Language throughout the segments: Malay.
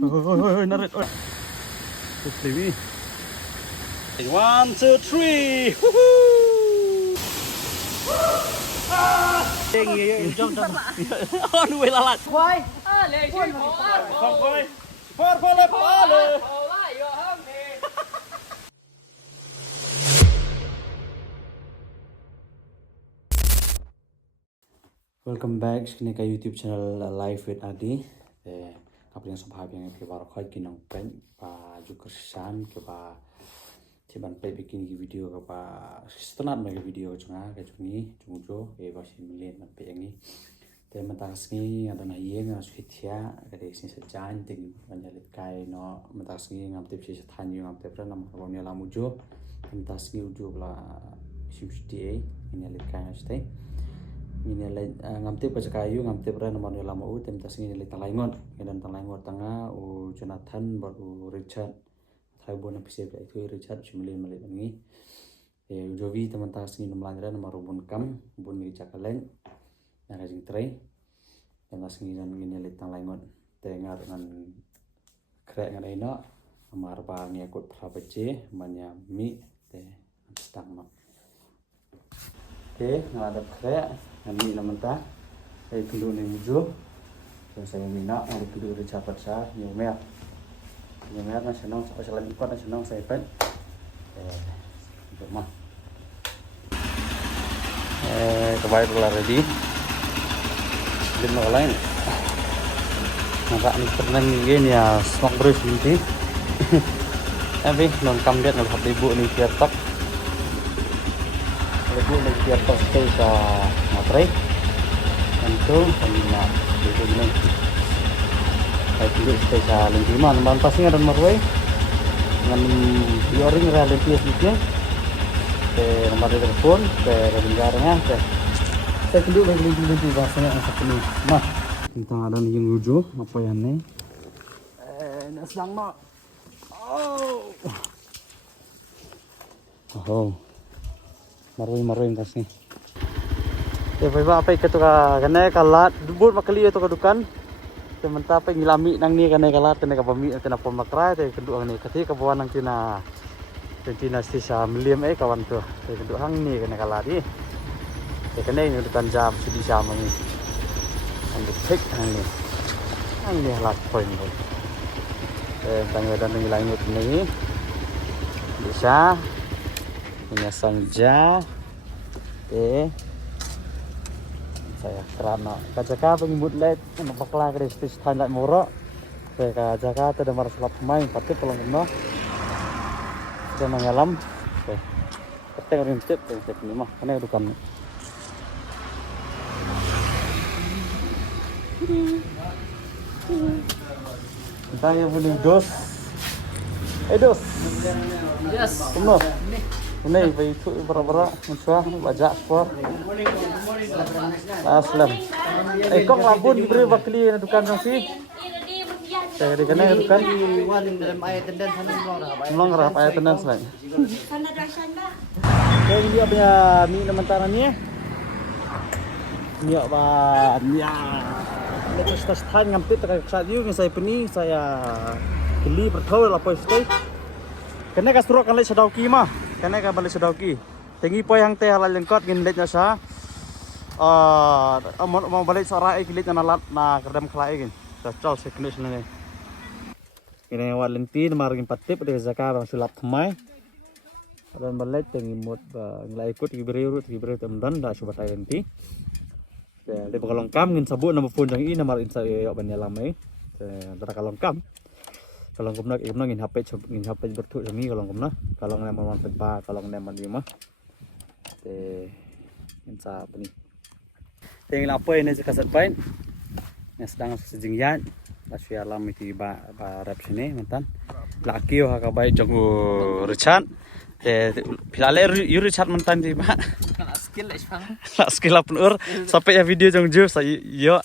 Ôi, narit. Plewi. 1, 2, 3. Jom. On way lalat. Quay. Lê chơi phó. Không quay. Phơ lên phơ lên. Welcome back sini ke YouTube channel Live with Adi. Kapling subhab yang ke baru khoi kinong pen pa jukersan ke ba ciban pe bikin video ke ba setelah mereka video cunga ke cungi cungjo ke ba similin pe yang ni. Te mentas ni ada na yeng na suhitia ke de sini sejan ting banyalit kai no mentas ni ngam tip si setan yu ngam tip ra nam ko ni la mujo mentas ni ujo la simstie ini lit kai na stay. Ini ngamtip ke kayu ngamtip ran nomor lama u tem tas ini tang laingon dan tang laingon tanga u Jonathan baru Richard thai bon episode itu Richard similin mali bangi Jovi teman tas ini nomor nomor bun kam bun ni cakalen yang rajin tray dan tas ini dan ini tang laingon tengar dengan krek ngai no amar ba ngi akut prabace manya mi te stang no oke ngadap krek kami namanta saya kedua ni mujo dan saya minat ada kedua dicapat sah nyomer na senang sampai selain ikut na senang saya pen rumah kebaik kelar ready lima lain nampak ni pernah ni ya smoke brush nanti tapi non kamdet nol hati ibu ni tiap ibu ni tiap stay sa matray tentu pemina itu bilang saya dulu stay sa lingkungan naman pasing dan marway dengan dioring reality sedikit ke nomor telepon ke rengaranya saya dulu lagi bahasanya yang satu ni mah tentang ada yang rujuk apa yang ni sedang mak oh marway kasih. Ya bapak apa itu kena kalat dubur makali itu kedukan sementara apa ngilami nang ni kena kalat kena kapami kena pemakrai te kedua ni ketika kawan nang Cina sisa meliam kawan tu kedua hang ni kena kalat ni kena ini dukan jam sedi jam ni ambil cek hang ni halat poin tu tangga dan ngilami ni bisa ini sangja saya kerana kajaka pengimut let mapakla ke stis than lat moro ke kajaka te damar selap main pati pelong kena saya mengalam kete oriented ke ni mah kana dukan saya boleh dos dos Yes. kumno ini itu berapa musuh bajak sport aslam kong labun diberi wakili na dukan sih saya di kana dukan long rap ayat tendance lain kayak dia punya ni nementanannya ni apa ya lepas tas ngampit terkait sadio yang saya peni saya beli bertau apa itu kena kasturok kan lek sedauki mah kena ka balik sedauki tinggi po yang teh halal lengkot ngin letnya sa mau balik sarai kilit na lat na kedam kelai gin cocol seknes ne ini walenti margin patip de zakar sulap thamai dan balik tinggi mut nglai ikut gibreru temdan da subat ayenti de bakalongkam ngin sabu na phone jang i na mar insa yo banyalamai tara kalongkam kalau kumna ngin HP bertu jami kalau kumna kalau ngan man pedba kalau ngan man lima insa apa ni tinggal apa ini sekasat pain yang sedang sejingyan asya alam itu ba rap sini mantan laki ha ka bai jong Richard pilale Richard mantan di ba skill upload sampai ya video jong jo saya yo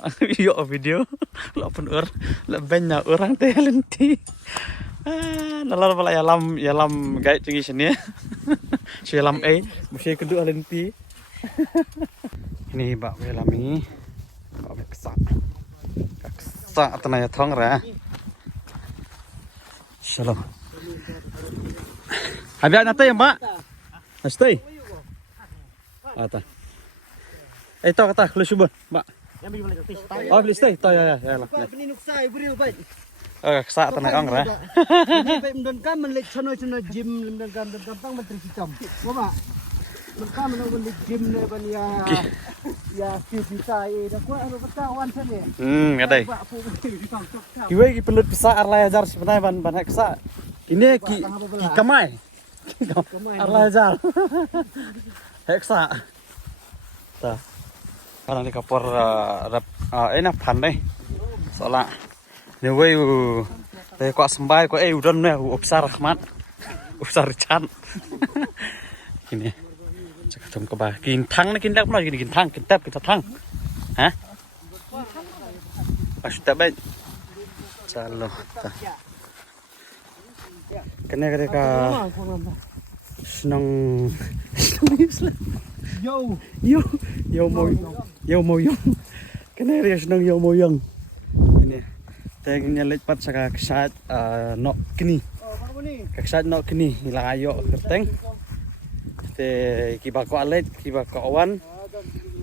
video upload la banyak orang talenti nalar bala yalam guide tinggi sini yalam mesti kedua talenti ini bak yalam ini bak kesak tenaya thong ra Shalom. Habis nanti ya, Mbak. Stay. Ata. Ito kata kalau subon, Mbak. Oh, beli stay. Tahu ya lah. Pak peninuk saya beri apa? Kesa tanah orang lah. Pak mendan menlik channel gym mendan gampang menteri hitam. Bapak. Mendan menlik gym ne ban ya bisa dah kuat ada kawan sana. Kadai. Kiwe pelut besar arlah ajar sebenarnya ban kesa. Ini ki kamai. Arlah ajar. Heksa. Ta. Karena di kapur enak pandai. Soalnya ni wei kuat sembai kuat udon ni besar rahmat. Besar chan. Ini. Cakap jom kebah. Gintang ni kindak pula gini gintang kita tang. Hah? Pas tak baik. Calo. Kena ketika senang yo mo kena dia senang yo mo yang ini tengnya lepat saka kesat nok kini kesat nok kini hilang ayo kerteng te kibako alet kibako awan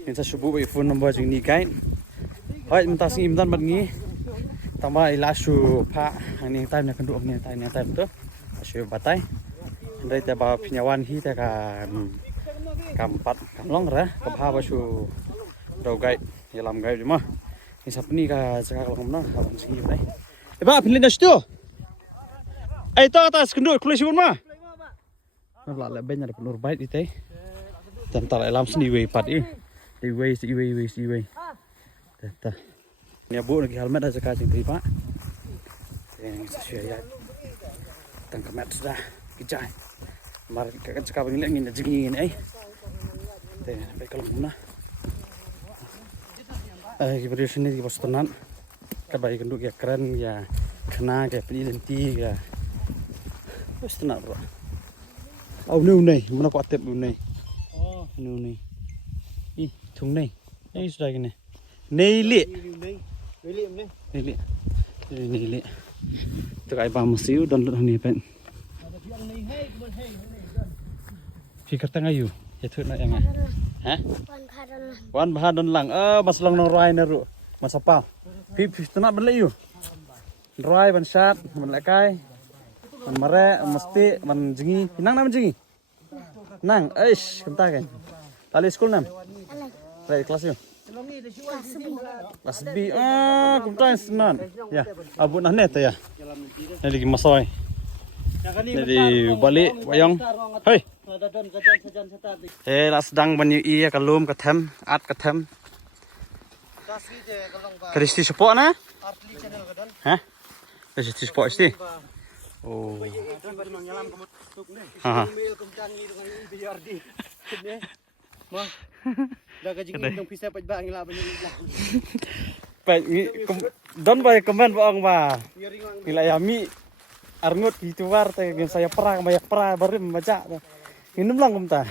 insa subuh iphone nombor jing ni kain hoi mentas imdan badngi tambah ilasu pak ini time nak kenduk ni time tu asu batai dari teba pinyawan hi teka kampat kamlong ra kabha basu do gai yalam gai mah ni sapni ka jaga kalong na abang singi bai ba pinlin dastu ai to atas kenduk kulisi mah la la benya de penur bait ite tantal alam seni we pat i we ta ni abu lagi helmet aja ka jing pak yang sesuai tang kemat sudah kijai mar ka cakap ni ngin jingin teh baik kalau mana kita sini di pos tenan kabai kenduk ya keren ya kena kayak penidenti ya pos tenan bro nu này mana kuat tep nu này ih thùng này sudah gini nili tu kai ba masiu dan ni pen fikir tengah you ya tu nak yang hah wan bahadon lang mas lang nang rai na ru mas apa pi tu nak beli you rai ban shat man lakai man mare mesti man jingi nang nam jingi nang eish kenta kan tali school nam right kelas you kelas B kumtain senan ya abu nah net ya lagi masoy jadi balik bayang hei lah sedang banyu iya kalum katem at katem kristi support na hah kristi support isti oh ha dah kajing dong pisah paj bang lah banyak baik don baik komen bohong ba wilayami arngut itu war teh saya perang banyak perang baru membaca minum lang kumta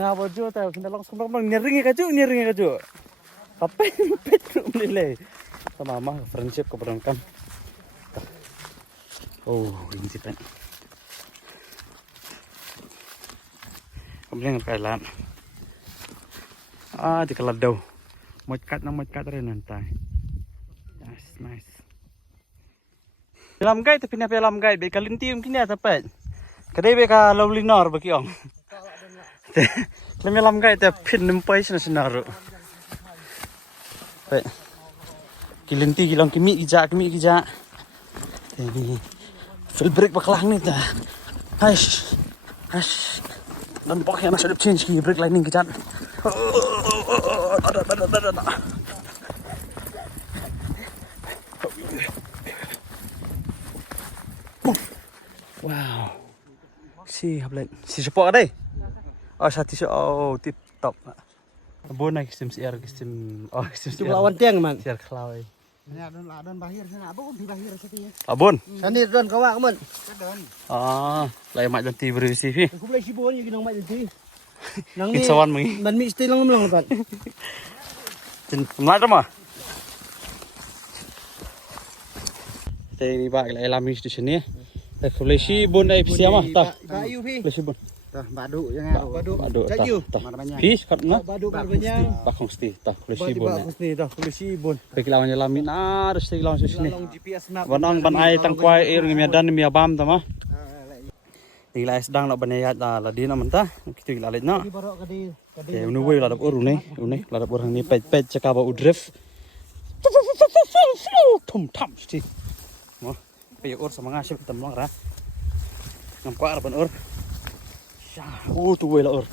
ngapa jo teh kita langsung nyeringi kaju apa petru melilai sama mama friendship keberangkan oh ini pen kemudian kailan di keladau mocat renantai nice Film guide tapi ni film guide be kalinti mungkin ya sampai. Kadai be ka lovely nor bagi ong. Film guide te pin nempai senar. Be. Kilinti gilang kimi gija. Ini full break baklang ni ta. Hash. Dan pakai nak sedap change ki break lining gija. Ada. Wow, si hablet, si support ada. Oh satu tip top. Bona sistem siar sistem Itu lawan tiang man. Siar kelawai. Ini adon bahir sana abon di bahir satu ya. Abon. Sani don kawak man. Lai mak janti berisi fi. Aku boleh sibon je ginang mak janti. Nang ni. Insawan mengi. Man mi stay lang kan. Jen, mlat mah. Teh ba la lamis di sini. Kolesi bun ai siapa tah. Bayu pi. Kolesi bun. Tah badu jangan badu. Badu tah. Cayu. Pis kat na. Badu banyak. Bakong sti tah kolesi bun. Bagus nih dah polisi bun. Bagi lawan lamin harus teh lawan sini. Long GPS map. Banang ban ai tang kuai ir ngemiadan miabam tama. Ila sedang nak banayat la di na mentah. Kita ila let na. Di barok kadi. Ya unuwe ladap ur une ladap orang ni pet cakap au drift. Tum tam sti. Mo. Pe ur sama ngasih tem long ra. Ngam kwa ban ur. Sya, tu we la ur.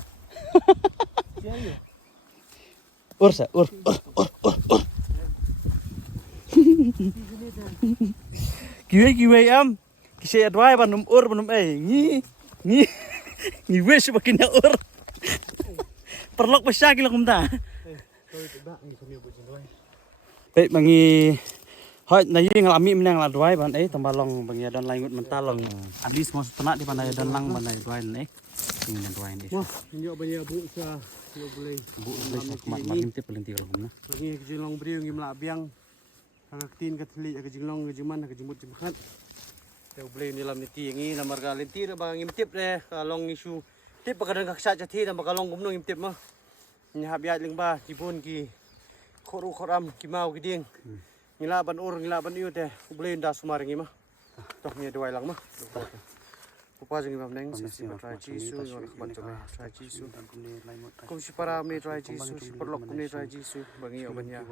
Ur sa ur. Kiwe am. Kisah adwai ban ur ban ni wes bakin ur. Perlok besar kilo kumta. Baik bangi hoi nayi ngalami menang la duai ban tambalong bangi dan langut mentalong. Abis mau tenak di pandai dan lang pandai duai ini duai ini. Wah, ini banyak bu sa boleh. Bu mak makin tip paling tiga kumna. Lagi kejilong beriu ngimla biang. Agak tin katli agak jinglong kejiman agak jimut jemkat. Teu boleh nilam niti ngi lamar galenti bang ngimtip deh kalong isu tip kadang kaksa jati dan bakalong gumno ngimtip mah. Nyahap ya lingba jibun ki koru koram ki mau ki ding. Ngila ban ur ngila ban iu teh boleh nda sumar ngi mah. Tok nya duai lang mah. Upa jeng imam neng sisi trai jisu ngor khabat jome trai jisu. Kum si para me trai jisu si perlok kum ne trai jisu bangi obanya.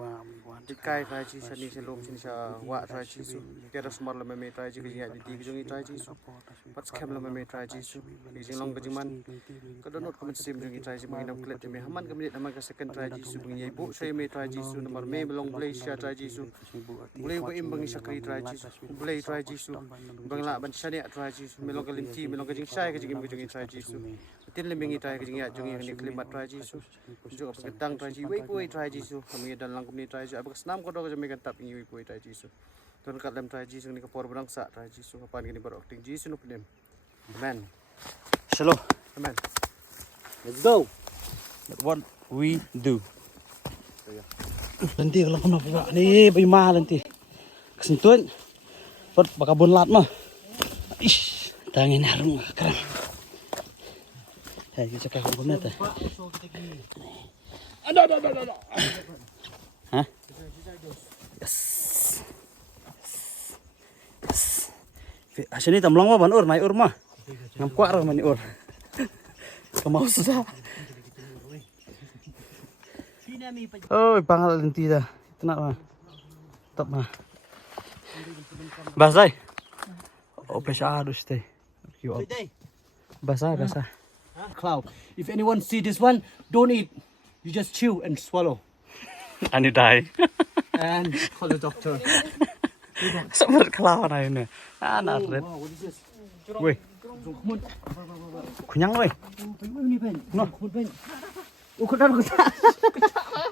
Dikai trai jisu ni selom sini sa wa trai jisu. Tiada sumar la me trai jisu ya di jongi trai jisu. Pat skam la me trai jisu. Jeng long kejiman. Kadonot kum sim jongi trai jisu bangi nam klet me haman kemenit nama ka second trai jisu bangi ibu saya me trai jisu nomor me belong Malaysia trai jisu. Boleh ko im bangi sakri trai jisu. Boleh trai jisu. Bangla ban syania trai jisu melong kalim ti melong kajing sai kajing kajing trai jisu tin le mengi trai kajing ya jongi ni klimat trai jisu jo apa gedang trai jisu wei poi trai jisu kami dan lang kami trai jisu abak senam ko do kami kan tap ngi wei poi trai jisu ton kat lem trai jisu ni ka por berang sa trai jisu kapan gini barok ting jisu no pnem amen Shalom. amen let's go What we do. Lanti kalau kena pak ni bima lanti. Kesentuan. Buat bakabun lat mah. Ish. Tangin harum kerang. Hai kita cakap apa teh? Ada. Hah? Yes. Asini tamlang ban ur, naik ur mah. Ngam kuat mah ni ur. Kemau susah. Oh, pangal nanti dah. Tenang mah. Top mah. Basai. Oh, pesah harus teh. Basah. cloud if anyone see this one don't eat you just chew and swallow Ani die. and call the doctor. Seperti kelawar ini. Anak red. Wow, what is this? Weh, kunyang weh. Ini pen. No. Pen. Ukut dah ukut.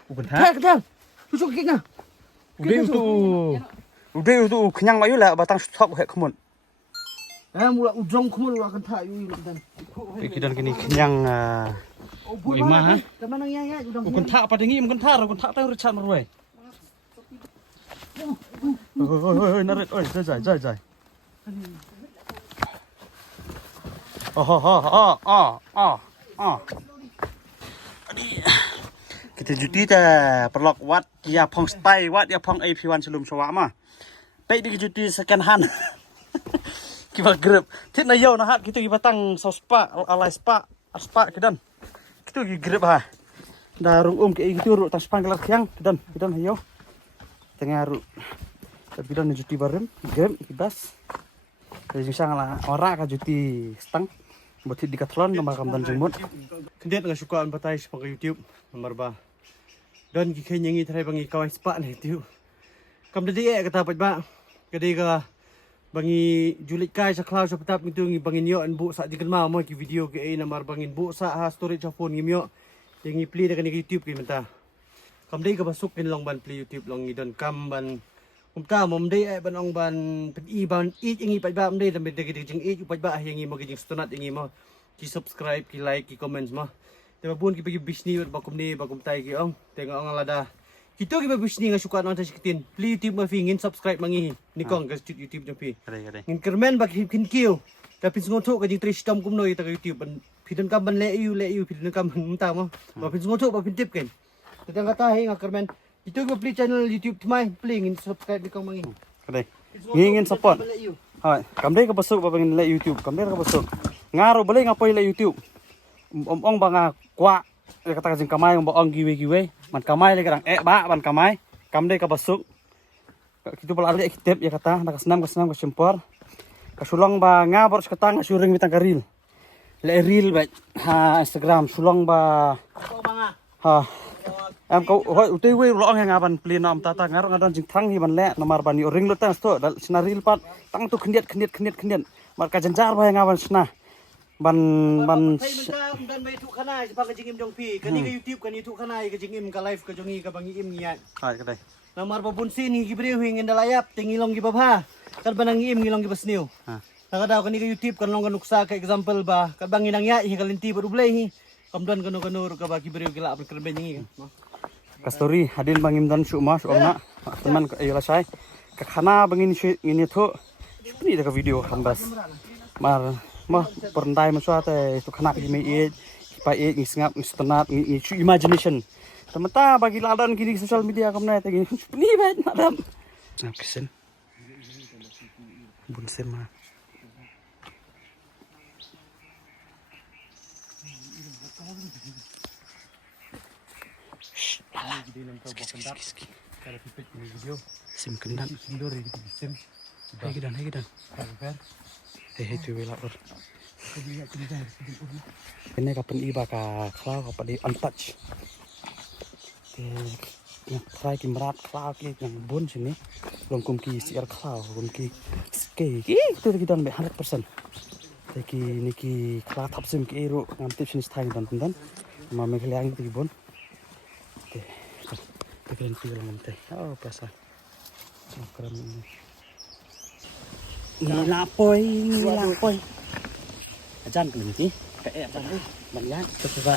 Bukan ha? Kedal. Tusuk kiknya. Udah itu kunyang mayu lah batang stok hek kemun. Mula udrong kumul akan tak yui dan. Pikiran kini kenyang lima ha. Teman yang ya udang. Bukan tak pada ngi bukan tak tahu recak merwe. Oi narit oi jai. Kita cuti dah perlok wat dia pong stay wat dia pong AP1 sebelum sawak mah. Baik di cuti second hand. Kita grab. Tit na yaw na hat kita gibatang sa spa alai spa kedan. Kita gi grab ha. Darung ke itu ru tas panggelar kyang kedan hayo. Tengah ru. Tapi dan cuti bareng grab kibas. Jadi sangalah ora ka cuti stang. Buat di Decathlon nomor kamdan jemut. Kendet nga sukaan patay sa pang YouTube nomor ba. Dan gikay nyangi taray bangi kaway spa na YouTube. Kamdadi katapat ba. Kadi ka bangi julit kay sa cloud sa patap nito ngi bangin yo an bu sa di kan mo ki video ki nomor bangin bu sa ha storage sa phone ngim yo. Yang i-play na kanang YouTube kay menta. Kamday ka basuk kin long ban play YouTube long idon kam ban kumta mo mday ban ong ban ban ingi pa ba mday dambe dagi jing pa ba hingi mo gijing stunat ingi mo ki subscribe ki like ki comments mo. Diba bun ki pagi bisni ba kumni ba kumtay ki ong tenga ong alada Kita kita bisni nga suka nang tashikitin. Please YouTube ma fi ngin subscribe mangi ni kong ka YouTube jam pi. Kade. Ngin kermen bak hin kiu. Tapi ngoto ka jing tristam kum noi ta YouTube ban pidon kam ban le you pidon kam mta mo. Ba pin ngoto ba pin tip ken. Tadang kata nga kermen. Itu kita play channel YouTube tmai. Play ngin subscribe ni kong mangi. Kade. Ngingin support. Hai, kamdai ka basuk ba bangin le YouTube. Kamdai ka basuk. Ngaro balay nga poy le YouTube. Ong ba nga kwa kata jing kamay ong ong giwe man kamay le kadang ba ban kamay kamdai ka basuk. Kitu pala le kitip ya kata nakasnam ka sempor. Kasulong ba nga boros kata nga suring mitang karil. Le reel ba ha Instagram sulong ba ha am kau hoi utei we lo nga ban plin am tata ngar ngadon jing thang hi ban le namar ban yo ring lo tas to dal sna reel pat tang tu khendiat mar ka janjar ba nga ban sna ban Thai man dan mai tu khanai ba ka jingim dong pi kani ka YouTube kani tu khanai ka jingim ka live ka jongi ka bangi im ngiat hai kadai namar babun sin hi gibre hu ngin dalayap tingilong gi babha kan banang im ngilong gi basniu ha nakadaw kani ka YouTube kan long kanuksa ka example ba ka bangi nang ya hi kalinti baru blay hi kamdan kanu ka ba gibre gila ab kerben ngi ka story hadin bangim dan suma na teman ayala sai ka khana bangin ngini tho ni da ka video hambas mar ma perndai maswa te tu khana ki me pa ngi sngap ngi stanat ngi imagination tamata bagi ladan kini social media kamna te ni ba nadam snap kisen bun sema sim kendan hai gidan hei tu wela or kene kapan iba ka klau ka di untouch try ki merat klau ki yang bun sini long kum ki siar klau kum ki ske ki tu gidan be 100% ki niki klau thap sim ki ero ngam tip sin style dan ma me khliang ti bun keren film nanti. Oh, biasa. Keren ini. Ngilapoi. Ajan ke nanti. Kayak apa tu? Banyak. Coba.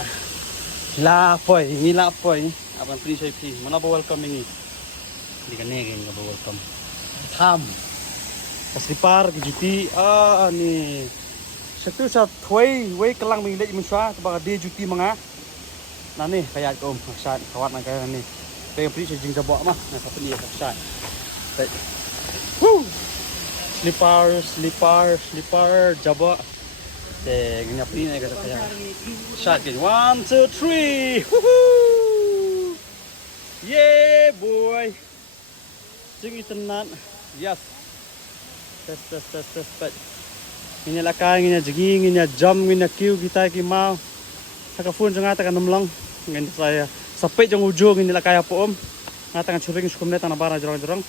Ngilapoi. Abang please saya please. Mana bawa welcome ini? Di kan ni kan bawa welcome. Tham. Kasripar kejuti. Ni. Satu sa thoi, wei kelang mengilai muswa. Sebab dia juti manga. Nah ni kayak om. Maksud kawan nak kayak ni. Kaya pri sa jing jabwa ma na sa pili sa shot. Right. Woo! Slipper jabwa. Te nganya pri na kaya. Shot ke 1 2 3. Woohoo! Yeah boy. Jing itenan. Yes. Test. Ini lakai ini jigi ini jam ini kiu kita ki mau. Saka phone janga ta kanam lang. Ngin saya sampai jang ujung ini lah kaya om ngatangan curing sukumnya tanah bara jorong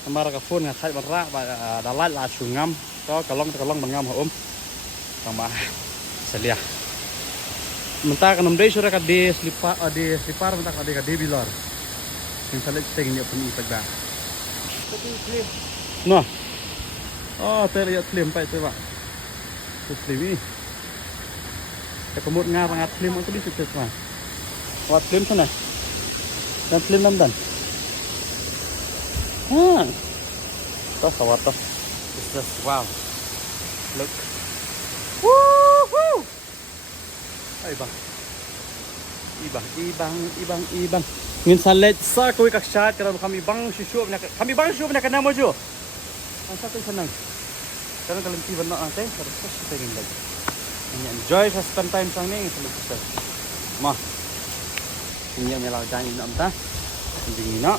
tamara ka phone ngatai barra ba dalat la sungam to kalong bangam om sama selia mentah kanam dei sura ka de slipar mentah ka de bilor yang salah tengnya pun ipagda no oh terlihat film pa ito ba film ini kemud nga pangat film itu sukses mah Wat film sana? Dan film London. Toh sawat toh. Just wow. Look. Woohoo. Ay ibang. Ngin salet sa koy ka shot karon kami bang susu na kana mo jo. Ang sa koy sanang. Karon kalimti ban na ate, terus sa tingin lag. Enjoy sa spend time sang ni sa Ma. Ini yang melau jangan nak entah, ini nak.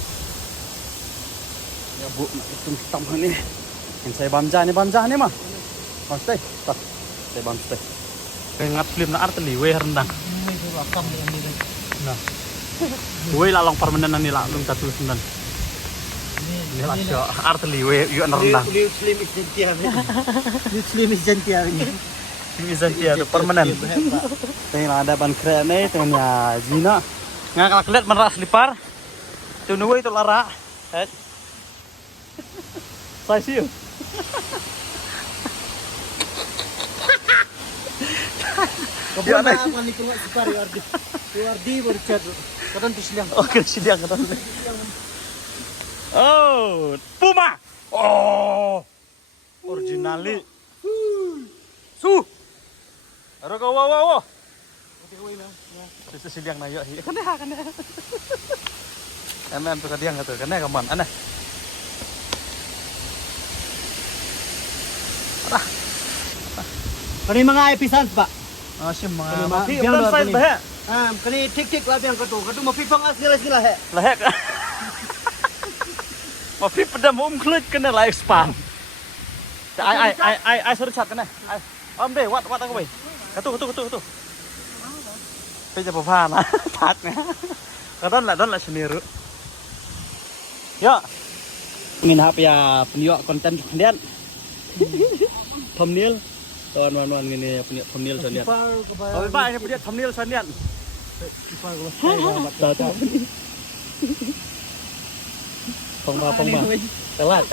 Ya bu nak itu hitam ni. Yang saya banja ni mah. Pasti, tak. Saya banja. Kengat film nak arti liwe rendang. Nah, liwe lalang permanen ni lalang satu sendan. Ini lah so arti liwe yuk rendang. Slim is gentle. Ini sentia tu permanen. Tengah ada ban keren ni, tengah Zina. Ngak lihat meras lipar. Tu nuwe itu lara. Saya siu. Kebetulan apa nih keluar Sipar Ardi baru chat. Kadang pisliang. Oke, sidiang kadang. Oh, Puma. Oh. Originali. Rogo wow. Itu sidiang na yo. Kan dah. Tu kadiang tu. Kan kaman. Ana. Kani mga episans Pak. Asyik Kani mga. biang Bukan size bah. Kani tik lah biang katu mapipang asgila he. Lahek. Mafi pedam klut kena lah expand. Ai suruh chat kena. Om deh, wat aku bay. Katu. Peja papa na. Tak na. Kadon lah seniru. Yo. Ingin hap ya penyo konten kemudian. Thumbnail. Wan gini punya thumbnail senian. Oh, Pak ini punya thumbnail senian. Tahu. Pongba. Telat.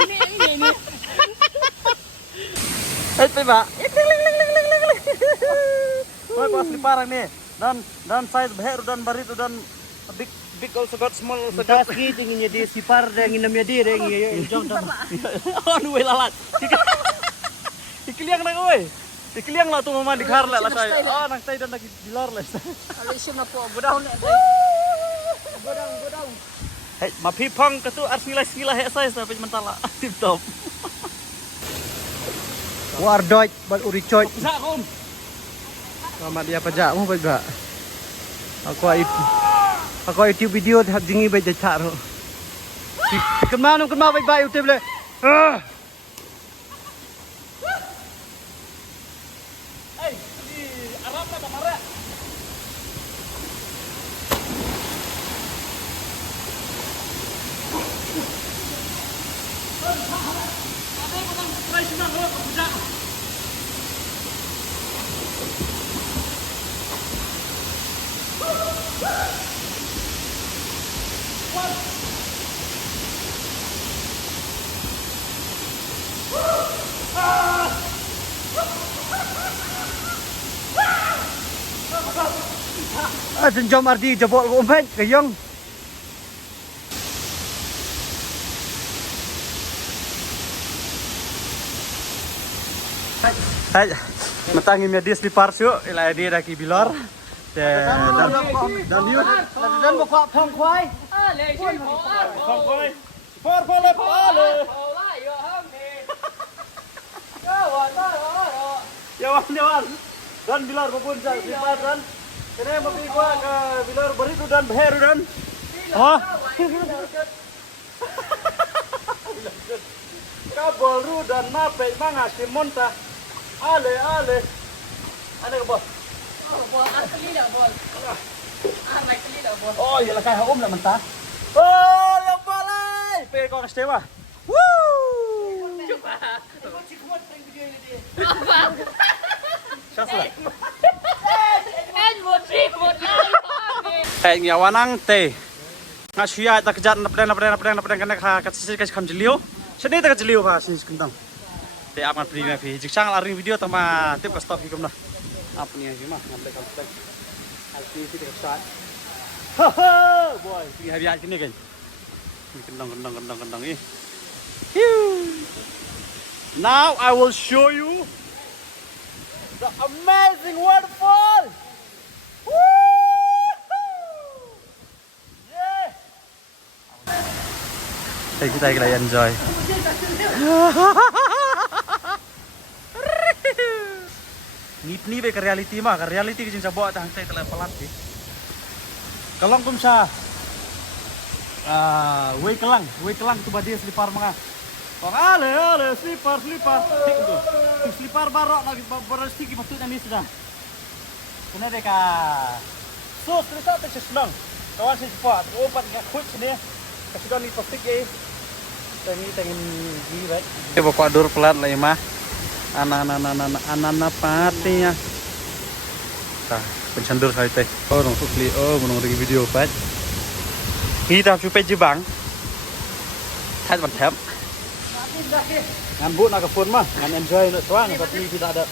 Ini. Pak. Wah, asli parang nih. Dan size beher dan barit dan big also got small also got. Taski tingginya di Sipar yang inamnya di jong dan. Oh, nuwe lalat. Ikiliang na kowe. Ikiliang lah tu mama di karla lah saya. Oh, nang tay dan lagi di lor lah. Alisin na po. Godown na. Godown. Hey, mapipang ka tu arsila he size na pej mentala. Tip top. Wardoit bal uricoy. Bisa kom. Selamat dia pajak mo ba? Ako YouTube video hak jingi ba jacak ro. Kemana ba YouTube le. Hey, di Arab na kamera. Jom Ardi jebol ko umpet kayong. Hai, matangin dia di parsu, ila dia dah kibilor. Dan yun, dan bukwa phong khoai. Ale, Phong khoai. For le pale. Yawan. Dan bilar babun di dan. Kene mapi gua ke bilar beritu dan beheru dan. Oh. Kabel ru dan nape manga simonta. Ale. Ane ke bos. asli dah bol. Asli dah bol. Oh, iya lah kayak lah mentah. Oh, ya balai. Pe kau kasih dewa. Woo. Coba. Syasla. Mod Kayak nyawanang teh. Ngasuya tak kejat napdang kena kasih kam jeliu. Sini tak jeliu ha sini kentang. Teh aman pri na fi. Jiksang laring video tama tip ka stop hikum na. Apa ni yang mah ngambil konten. Alti si tak start. Haha, boy. Pergi hari ini kan. Kentang ni. Now I will show you the amazing waterfall. Yeah. Hey, kita lagi enjoy. Ni be ke reality mah, ke reality ke jinsa bawa tang saya telah pelat sih. Kalong kum sa way kelang tu badia selipar mga. Kong ale selipar. Tik tu. Selipar barok lagi baru stiki patutnya ni sudah. Kena deka. So, terus tak senang. Kawan saya cepat. Opat ngak kut sini. Kasudah ni plastik ye. Tengin ni right. Coba kuadur pelat lah mah. Anak patinya. Tah, pencandur kali teh. Oh, nong tukli. Oh, menong lagi video pat. Kita cupai Jepang. Kat mantap. Ngan bu nak ke phone mah, ngan enjoy nak tuan tapi tidak ada.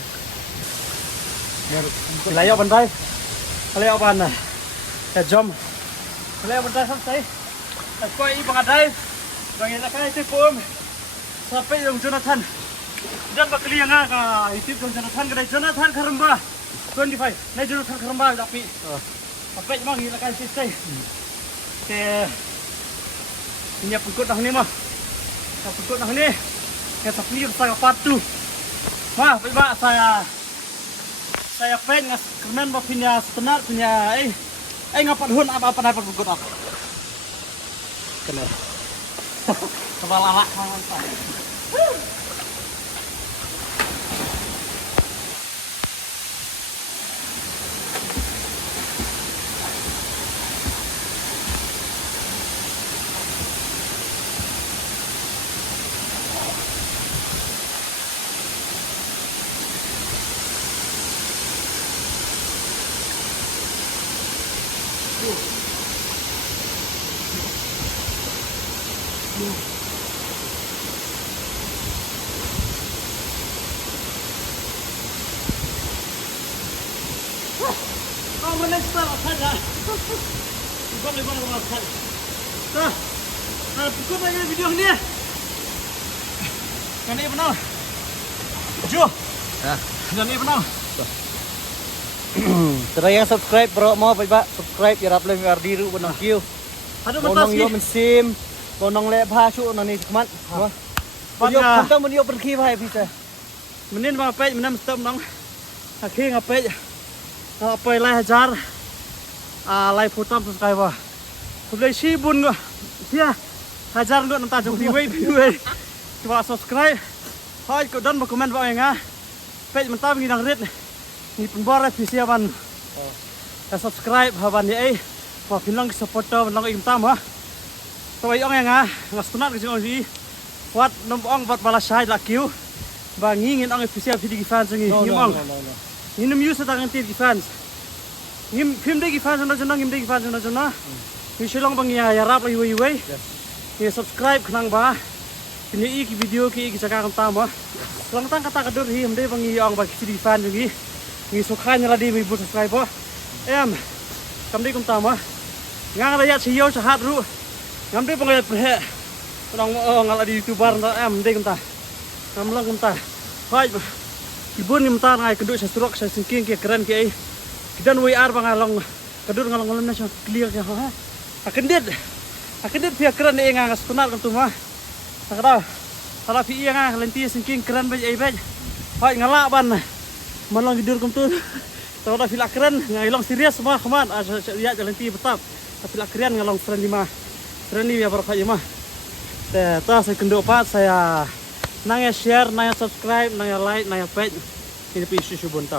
Layak bandai. Layak mana? Ya jom. Layak bandai sampai. Kau ini pengadai. Bagi nak itu pun sampai yang Jonathan. Dan bakal yang YouTube yang Jonathan kedai Jonathan Karamba 25. Nah Jonathan Karamba tapi sampai memang ini nak selesai. Ini pengikut dah ni mah. Pengikut dah ni. Yang tapi saya patu. Wah, baik saya pengen kemen punya setenar punya ngapat hun apa dapat pengikut apa. Kena. Kepala lak mantap. Mana kita makan ya? Iban makan. Tuh, pukul lagi video ni. Yang ni benar. Jo. Yang ni benar. Tera yang subscribe bro mau pak subscribe ya raplah biar diru benang kiu. Aduh betul sih. Bonong sim, bonong le phasu nani semat. Video kita menio pergi pak bisa. Menin ma pej menam stop nong. Akhir ngapej. Apa lai hajar lai putam subscriber. Boleh sibun gua. Ya. Hajar gua nanti jom view. Coba subscribe. Hai kau dan komen apa yang page mentah begini rit. Ni pembawa visi aban. Subscribe aban ni Wah bilang supporter bilang imtam ha. Tawai ong yang ngastunat ke jong si. Buat nombong buat balas syahid lakiu. Bangingin ong visi video fans ngi. Ngimong. Nginum use tangan tir fans. Ngim film degi fans na jona ngim degi fans na jona. Ni silong bang ya rap iwe. Ni subscribe kenang ba. Ini video ki jaga tama. Lang tang kata kadur hi mde bang ong bagi video fans ngi. Ni sukanya lah di ibu subscriber. Kamdi kum tama. Ngang raya siyo sahat ru. Ngamde bang ya pre. Orang ngala di YouTuber na mde kum ta. Ngamlang kum ta. Hai Ibun ni mentar ngai keduk saya surok saya singking ke keren ke kidan WR bangalong kedur ngalong na siya clear ke ha akendit pia keren e ngang setunar kan tuma sakra sala pi ngang lenti singking keren ba ai ba hai ngala ban malong tidur kum tu sakra pila keren ngai long serius semua khaman ya lenti betap tapi la keren ngalong keren ni ya berkah mah ta saya kenduk pat saya nang share, nang subscribe, nang like, nang page. Ini isu bunta.